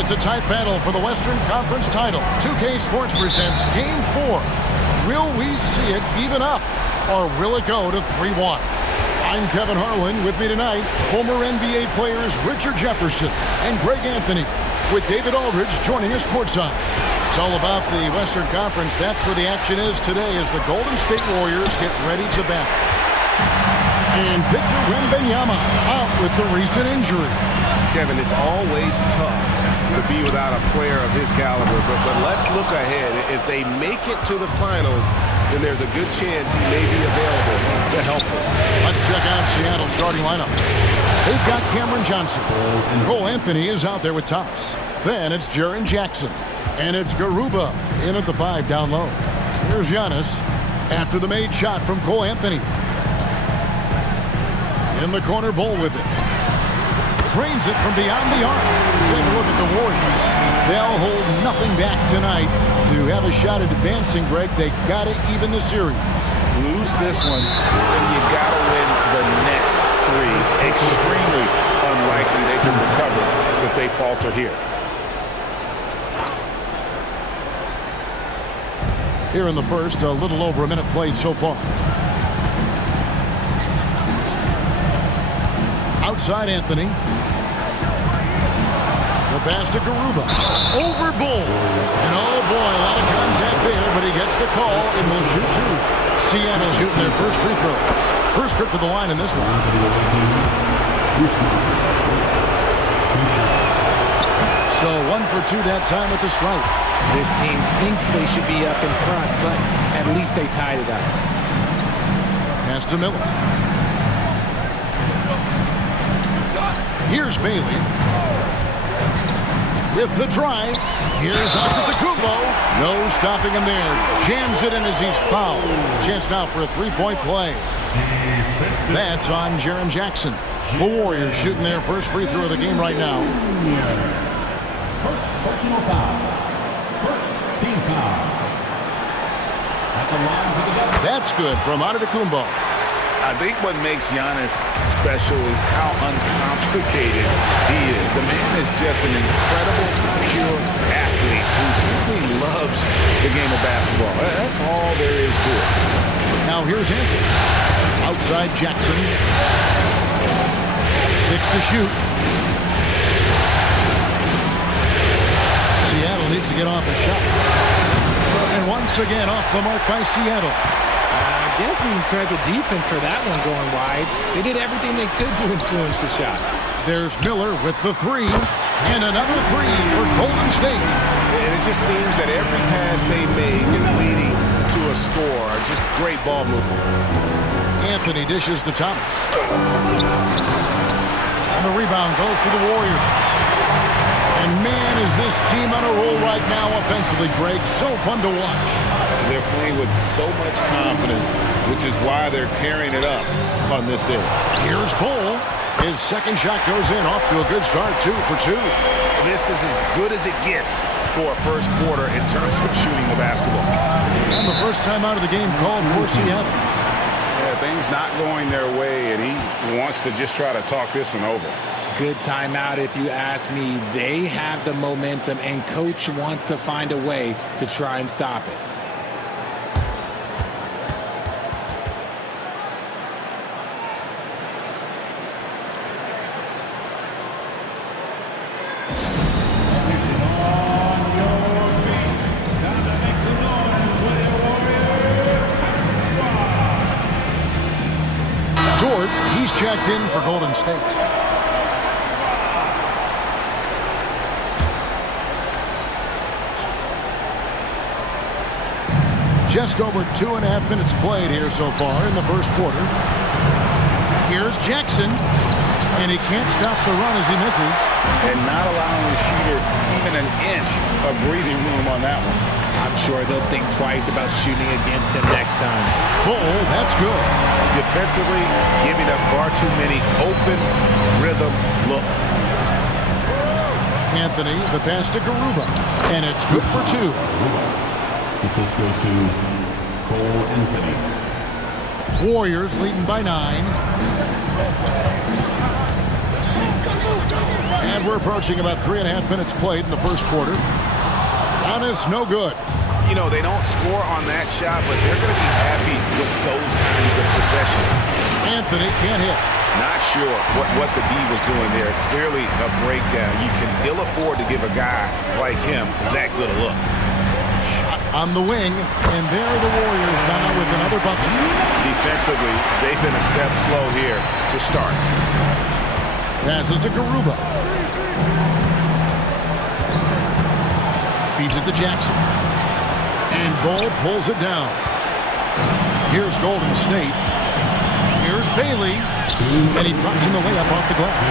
It's a tight battle for the Western Conference title. 2K Sports presents Game 4. Will we see it even up, or will it go to 3-1? I'm Kevin Harlan. With me tonight, former NBA players Richard Jefferson and Greg Anthony, with David Aldridge joining us courtside. It's all about the Western Conference. That's where the action is today as the Golden State Warriors get ready to battle. And Victor Wemby out with the recent injury. Kevin, it's always tough to be without a player of his caliber, but let's look ahead. If they make it to the finals, then there's a good chance he may be available to help them. Let's check out Seattle's starting lineup. They've got Cameron Johnson. Cole Anthony is out there with Thomas. Then it's Jaren Jackson. And it's Garuba in at the 5 down low. Here's Giannis after the made shot from Cole Anthony. In the corner, Bull with it. Drains it from beyond the arc. Take a look at the Warriors. They'll hold nothing back tonight to have a shot at advancing, Greg. They got to even the series. Lose this one, and you got to win the next 3. Extremely unlikely they can recover if they falter here. Here in the first, a little over a minute played so far. Outside Anthony. The pass to Garuba. Over Bull. And oh boy, a lot of contact there, but he gets the call and will shoot 2. Seattle shooting their first free throws. First trip to the line in this one. So 1 for 2 that time at the stripe. This team thinks they should be up in front, but at least they tied it up. Pass to Miller. Here's Bailey. With the drive. Here's Antetokounmpo. No stopping him there. Jams it in as he's fouled. Chance now for a 3-point play. That's on Jaren Jackson. The Warriors shooting their first free throw of the game right now. Personal foul. First team foul. At the line for the double. That's good from Antetokounmpo. I think what makes Giannis special is how uncomplicated he is. The man is just an incredible, pure athlete who simply loves the game of basketball. That's all there is to it. Now here's Anthony. Outside Jackson. 6 to shoot. Seattle needs to get off a shot. And once again off the mark by Seattle. I guess we can credit the defense for that one going wide. They did everything they could to influence the shot. There's Miller with the 3. And another 3 for Golden State. And it just seems that every pass they make is leading to a score. Just great ball movement. Anthony dishes to Thomas. And the rebound goes to the Warriors. And man, is this team on a roll right now offensively, Greg. So fun to watch. They're playing with so much confidence, which is why they're tearing it up on this end. Here's Bull. His second shot goes in, off to a good start, 2 for 2. This is as good as it gets for a first quarter in terms of shooting the basketball. And the first time out of the game called for Seattle. Yeah, things not going their way, and he wants to just try to talk this one over. Good timeout if you ask me. They have the momentum, and coach wants to find a way to try and stop it. He's checked in for Golden State. Just over 2.5 minutes played here so far in the first quarter. Here's Jackson, and he can't stop the run as he misses. And not allowing the shooter even an inch of breathing room on that one. I'm sure they'll think twice about shooting against him next time. Bull, that's good. Defensively, giving up far too many open rhythm looks. Anthony, the pass to Garuba, and it's good for 2. This is goes to Cole Anthony. Warriors leading by 9. And we're approaching about 3.5 minutes played in the first quarter. Giannis, no good. You know, they don't score on that shot, but they're going to be happy with those kinds of possessions. Anthony can't hit. Not sure what the D was doing there. Clearly a breakdown. You can ill afford to give a guy like him that good a look. Shot on the wing, and there are the Warriors now with another bucket. Defensively, they've been a step slow here to start. Passes to Garuba. Feeds it to Jackson. And Ball pulls it down. Here's Golden State. Here's Bailey. And he drops in the layup off the glass.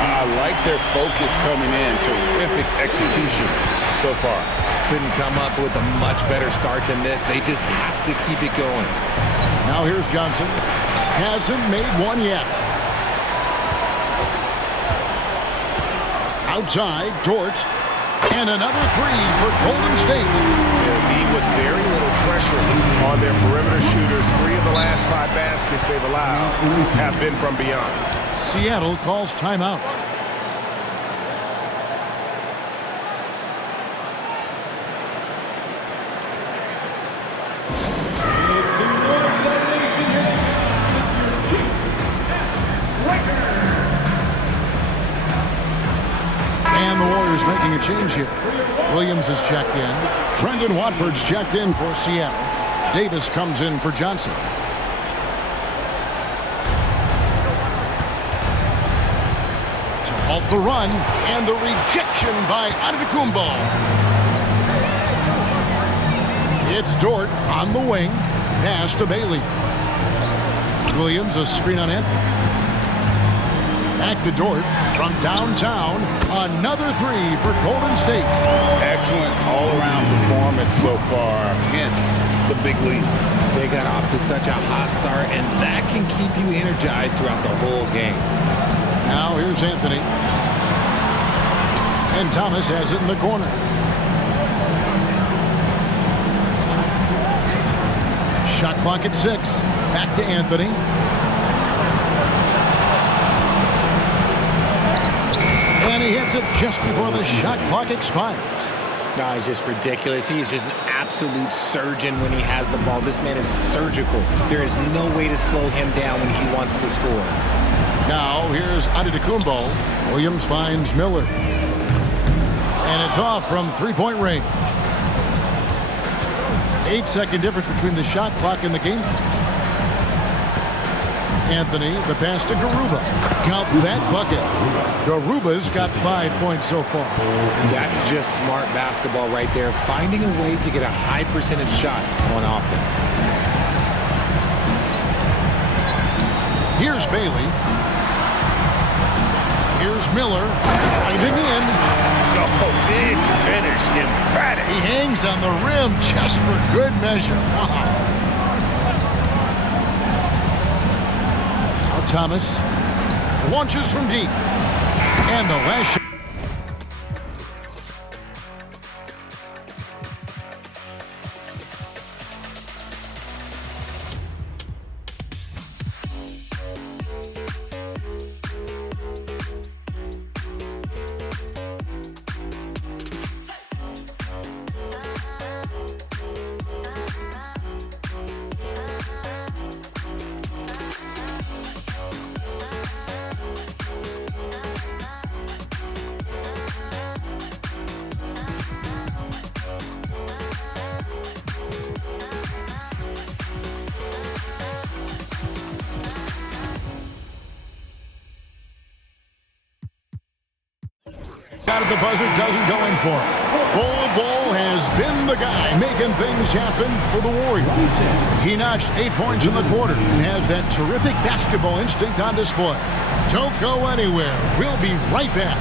I like their focus coming in. Terrific execution so far. Couldn't come up with a much better start than this. They just have to keep it going. Now here's Johnson. Hasn't made one yet. Outside, Dort. And another three for Golden State. They'll be with very little pressure on their perimeter shooters. 3 of the last 5 baskets they've allowed have been from beyond. Seattle calls timeout. And the Warriors making a change here. Williams is checked in. Trendon Watford's checked in for Seattle. Davis comes in for Johnson. To halt the run, and the rejection by Antetokounmpo. It's Dort on the wing. Pass to Bailey. Williams, a screen on Anthony. Back to Dort from downtown. Another three for Golden State. Excellent all-around performance so far against the big lead. They got off to such a hot start, and that can keep you energized throughout the whole game. Now here's Anthony. And Thomas has it in the corner. Shot clock at 6. Back to Anthony. And he hits it just before the shot clock expires. No, it's just ridiculous. He is just an absolute surgeon when he has the ball. This man is surgical. There is no way to slow him down when he wants to score. Now here's Antetokounmpo. Williams finds Miller. And it's off from three-point range. 8-second difference between the shot clock and the game clock. Anthony, the pass to Garuba. Count that bucket. Garuba's got 5 points so far. That's just smart basketball right there, finding a way to get a high percentage shot on offense. Here's Bailey. Here's Miller. Driving in. Oh, big finish. Emphatic. He hangs on the rim just for good measure. Wow. Thomas launches from deep. And the last shot. Out at the buzzer, doesn't go in for him. Bol has been the guy making things happen for the Warriors. He notched 8 points in the quarter and has that terrific basketball instinct on display. Don't go anywhere. We'll be right back.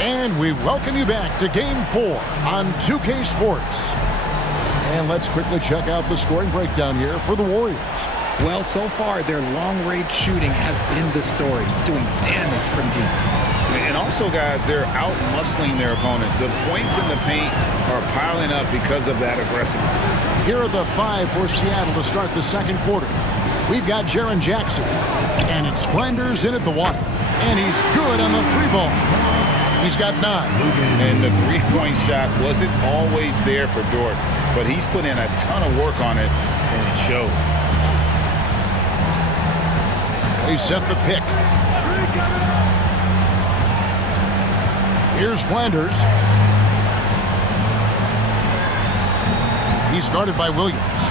And we welcome you back to Game 4 on 2K Sports. And let's quickly check out the scoring breakdown here for the Warriors. Well, so far, their long-range shooting has been the story, doing damage from deep. And also, guys, they're out-muscling their opponent. The points in the paint are piling up because of that aggressiveness. Here are the 5 for Seattle to start the second quarter. We've got Jaren Jackson, and it's Flanders in at the 1. And he's good on the 3-ball. He's got 9. And the 3-point shot wasn't always there for Dort, but he's put in a ton of work on it, and it shows. They set the pick. Here's Flanders. He's guarded by Williams.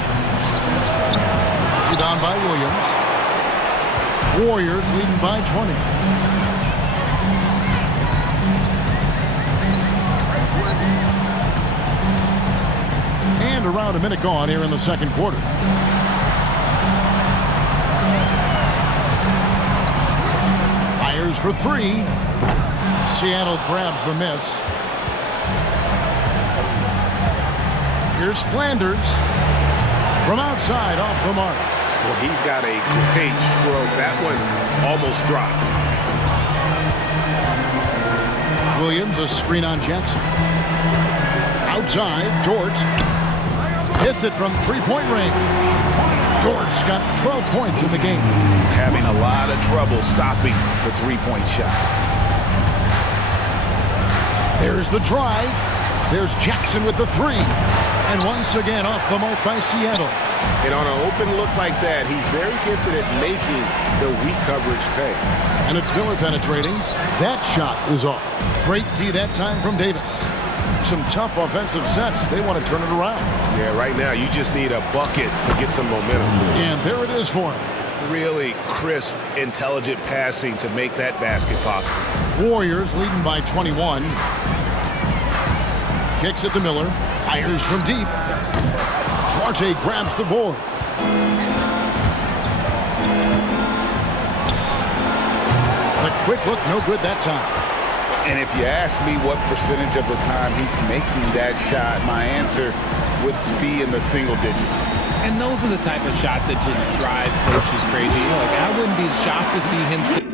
Down by Williams. Warriors leading by 20. And around a minute gone here in the second quarter. Fires for 3. Seattle grabs the miss. Here's Flanders. From outside, off the mark. Well, he's got a great stroke. That one almost dropped. Williams, a screen on Jackson. Outside, Dort hits it from 3-point range. Dort's got 12 points in the game. Having a lot of trouble stopping the 3-point shot. There's the drive. There's Jackson with the 3. And once again off the mark by Seattle. And on an open look like that, he's very gifted at making the weak coverage pay. And it's Miller penetrating. That shot is off. Great D that time from Davis. Some tough offensive sets. They want to turn it around. Yeah, right now you just need a bucket to get some momentum. And there it is for him. Really crisp, intelligent passing to make that basket possible. Warriors leading by 21. Kicks it to Miller. Fires from deep. Duarte grabs the board. The quick look, no good that time. And if you ask me what percentage of the time he's making that shot, my answer would be in the single digits. And those are the type of shots that just drive coaches crazy. You know, like, I wouldn't be shocked to see him sit